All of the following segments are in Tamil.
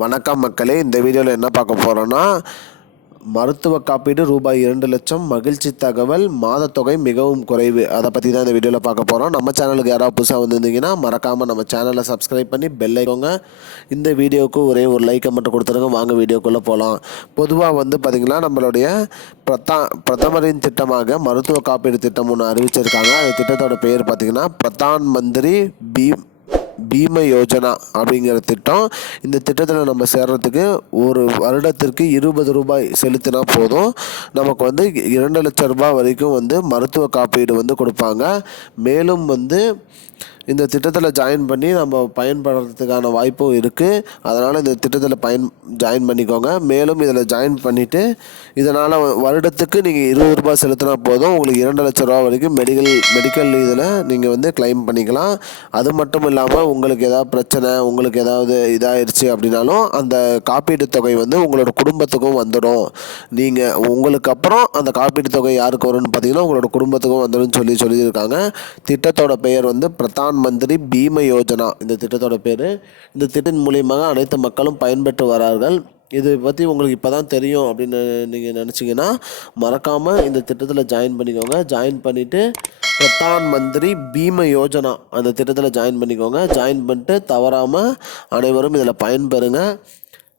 வணக்கம் மக்களே, இந்த வீடியோவில் என்ன பார்க்க போகிறோன்னா, மருத்துவ காப்பீடு ரூபாய் 2 லட்சம் மகிழ்ச்சி தகவல், மாதத்தொகை மிகவும் குறைவு. அதை பற்றி தான் இந்த வீடியோவில் பார்க்க போகிறோம். நம்ம சேனலுக்கு யாராவது புதுசாக வந்திருந்தீங்கன்னா மறக்காமல் நம்ம சேனலை சப்ஸ்கிரைப் பண்ணி பெல் ஐக்கோங்க. இந்த வீடியோவுக்கு ஒரே ஒரு லைக்கை மட்டும் கொடுத்துருங்க. வாங்க வீடியோக்குள்ளே போகலாம். பொதுவாக பார்த்திங்கன்னா நம்மளுடைய பிரதமரின் திட்டமாக மருத்துவ காப்பீடு திட்டம் ஒன்று அறிவிச்சிருக்காங்க. அந்த திட்டத்தோட பேர் பார்த்திங்கன்னா பிரதான் மந்திரி பீம யோஜனா அப்படிங்கிற திட்டம். இந்த திட்டத்தில் நம்ம சேர்றதுக்கு ஒரு வருடத்திற்கு 20 ரூபாய் செலுத்தினா போதும். நமக்கு 2 லட்சம் ரூபாய் வரைக்கும் மருத்துவ காப்பீடு கொடுப்பாங்க. மேலும் இந்த திட்டத்தில் ஜாயின் பண்ணி நம்ம பயன்படுறதுக்கான வாய்ப்பும் இருக்குது. அதனால் இந்த திட்டத்தில் ஜாயின் பண்ணிக்கோங்க. மேலும் இதில் ஜாயின் பண்ணிவிட்டு இதனால் வருடத்துக்கு நீங்கள் 20 ரூபாய் செலுத்தினா போதும். உங்களுக்கு 2 லட்சம் ரூபா வரைக்கும் மெடிக்கல் இதில் நீங்கள் கிளைம் பண்ணிக்கலாம். அது மட்டும் இல்லாமல் உங்களுக்கு ஏதாவது பிரச்சனை, உங்களுக்கு ஏதாவது இதாகிடுச்சு அப்படின்னாலும் அந்த காப்பீட்டு தொகை உங்களோட குடும்பத்துக்கும் வந்துடும். நீங்கள் உங்களுக்கு அப்புறம் அந்த காப்பீட்டு தொகை யாருக்கு வரும்னு பார்த்தீங்கன்னா உங்களோட குடும்பத்துக்கும் வந்துடும் சொல்லியிருக்காங்க. திட்டத்தோட பெயர் பிரதான் மந்திரி பீம யோஜனா. இந்த திட்டத்தோட பேர். இந்த திட்டத்தின் மூலியமாக அனைத்து மக்களும் பயன்பெற்று வரார்கள். இது பற்றி உங்களுக்கு இப்போ தான் தெரியும் அப்படின்னு நீங்கள் நினச்சிங்கன்னா மறக்காமல் இந்த திட்டத்தில் ஜாயின் பண்ணிக்கோங்க. ஜாயின் பண்ணிவிட்டு பிரதான் மந்திரி பீம யோஜனா அந்த திட்டத்தில் ஜாயின் பண்ணிக்கோங்க. ஜாயின் பண்ணிட்டு தவறாமல் அனைவரும் இதில் பயன்பெறுங்க.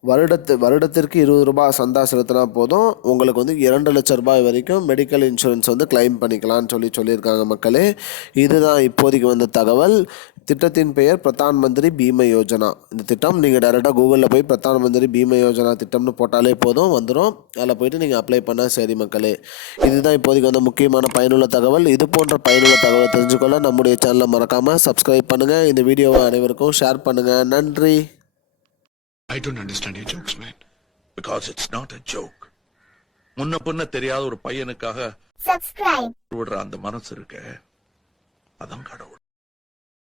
வருடத்திற்கு 20 ரூபாய் சந்தா செலுத்தினா போதும். உங்களுக்கு 2 லட்சம் ரூபாய் வரைக்கும் மெடிக்கல் இன்சூரன்ஸ் கிளைம் பண்ணிக்கலாம்னு சொல்லியிருக்காங்க மக்களே. இதுதான் இப்போதைக்கு வந்த தகவல். திட்டத்தின் பெயர் பிரதான் மந்திரி பீம யோஜனா. இந்த திட்டம் நீங்கள் டைரெக்டாக கூகுளில் போய் பிரதான் மந்திரி பீம யோஜனா திட்டம்னு போட்டாலே போதும், வந்துடும். அதில் போய்ட்டு நீங்கள் அப்ளை பண்ணால் சரி மக்களே. இதுதான் இப்போதைக்கு முக்கியமான பயனுள்ள தகவல். இது போன்ற பயனுள்ள தகவலை தெரிஞ்சுக்கொள்ள நம்முடைய சேனலை மறக்காமல் சப்ஸ்கிரைப் பண்ணுங்கள். இந்த வீடியோவை அனைவருக்கும் ஷேர் பண்ணுங்கள். நன்றி. I don't understand your jokes, man. Because it's not a joke. முன்ன பின்ன தெரியாத ஒரு பையனுக்காக விடுற அந்த மனசு இருக்க, அதான் கடவுள்.